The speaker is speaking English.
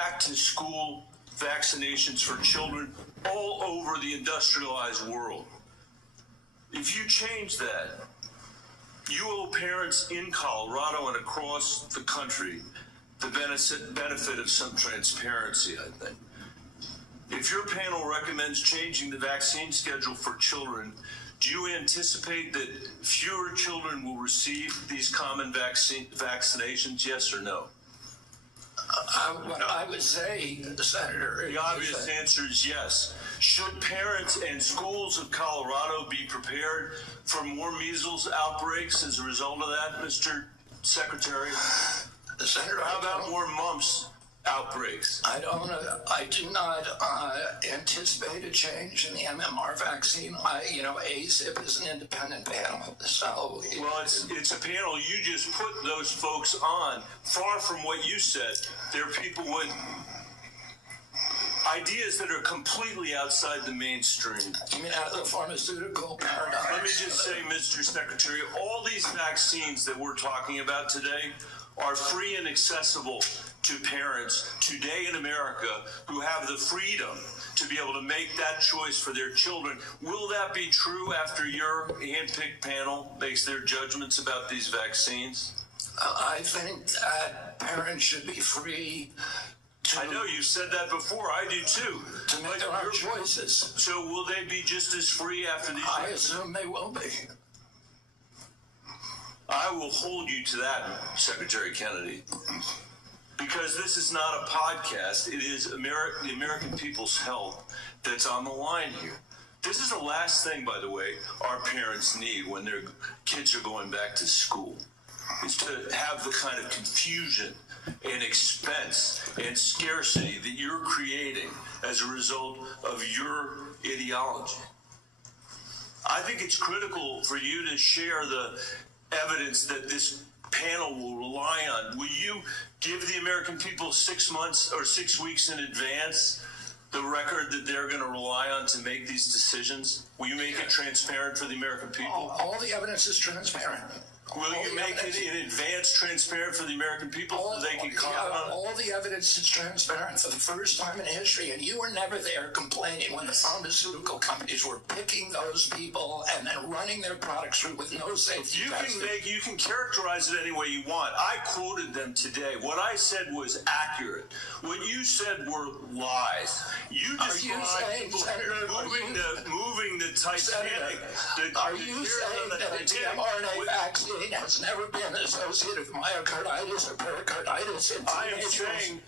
back-to-school vaccinations for children all over the industrialized world. If you change that, you owe parents in Colorado and across the country the benefit of some transparency, I think. If your panel recommends changing the vaccine schedule for children, do you anticipate that fewer children will receive these common vaccinations, yes or no? What I would say, Senator, the obvious answer is yes. Should parents and schools of Colorado be prepared for more measles outbreaks as a result of that, Mr. Secretary? Senator, how about more mumps outbreaks? I do not anticipate a change in the MMR vaccine. ACIP is an independent panel, so... Well, it's a panel. You just put those folks on. Far from what you said, they're people with ideas that are completely outside the mainstream. You mean out of the pharmaceutical paradigm? Let me just say, Mr. Secretary, all these vaccines that we're talking about today are free and accessible to parents today in America who have the freedom to be able to make that choice for their children. Will that be true after your handpicked panel makes their judgments about these vaccines? I think that parents should be free to... I know you said that before. I do too. To make their own choices. So will they be just as free after these I assume they will be. I will hold you to that, Secretary Kennedy, because this is not a podcast. It is the American people's health that's on the line here. This is the last thing, by the way, our parents need when their kids are going back to school, is to have the kind of confusion and expense and scarcity that you're creating as a result of your ideology. I think it's critical for you to share the evidence that this panel will rely on. Will you give the American people 6 months or 6 weeks in advance the record that they're going to rely on to make these decisions? Will you make it transparent for the American people? All the evidence is transparent. Will you make it in advance transparent for the American people so they can comment on it? All the evidence is transparent for the first time in history, and you were never there complaining when the pharmaceutical companies were picking those people and then running their products through with no safety testing. You can characterize it any way you want. I quoted them today. What I said was accurate. What you said were lies. You described people moving the Titanic. Are you saying that a mRNA vaccine has never been associated with myocarditis or pericarditis? I am saying